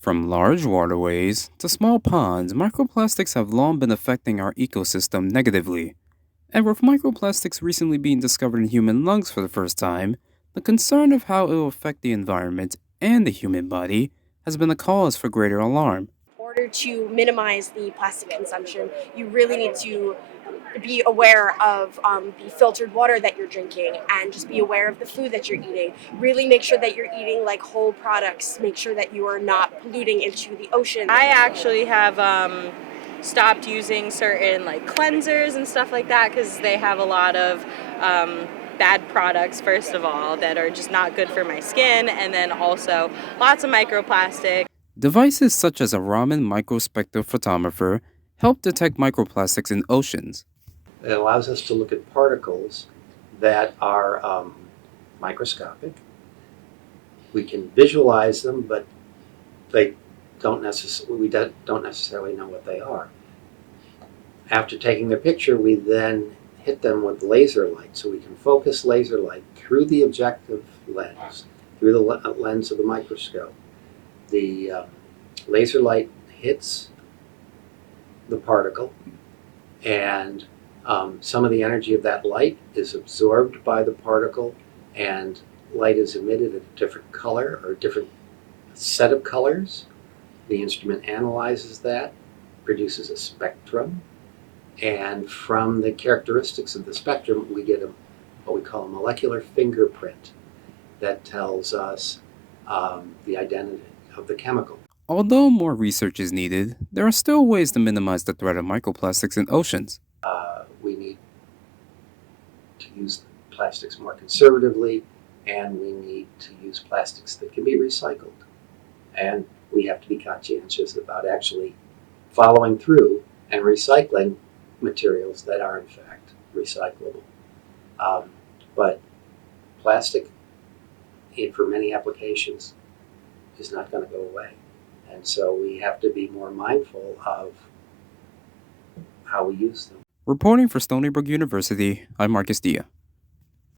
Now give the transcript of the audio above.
From large waterways to small ponds, microplastics have long been affecting our ecosystem negatively. And with microplastics recently being discovered in human lungs for the first time, the concern of how it will affect the environment and the human body has been a cause for greater alarm. In order to minimize the plastic consumption, you really need to be aware of the filtered water that you're drinking and just be aware of the food that you're eating. Really make sure that you're eating like whole products. Make sure that you are not polluting into the ocean. I actually have stopped using certain like cleansers and stuff like that because they have a lot of bad products, first of all, that are just not good for my skin, and then also lots of microplastic. Devices such as a Raman microspectrophotometer help detect microplastics in oceans. It allows us to look at particles that are microscopic. We can visualize them, but they we don't necessarily know what they are. After taking their picture, we then hit them with laser light, so we can focus laser light through the objective lens, through the lens of the microscope. The laser light hits the particle, and some of the energy of that light is absorbed by the particle, and light is emitted at a different color or a different set of colors. The instrument analyzes that, produces a spectrum, and from the characteristics of the spectrum, we get what we call a molecular fingerprint that tells us the identity of the chemical. Although more research is needed, there are still ways to minimize the threat of microplastics in oceans. We need to use plastics more conservatively, and we need to use plastics that can be recycled. And we have to be conscientious about actually following through and recycling materials that are in fact recyclable. But plastic, for many applications, is not going to go away. And so we have to be more mindful of how we use them. Reporting for Stony Brook University, I'm Marcus Dia.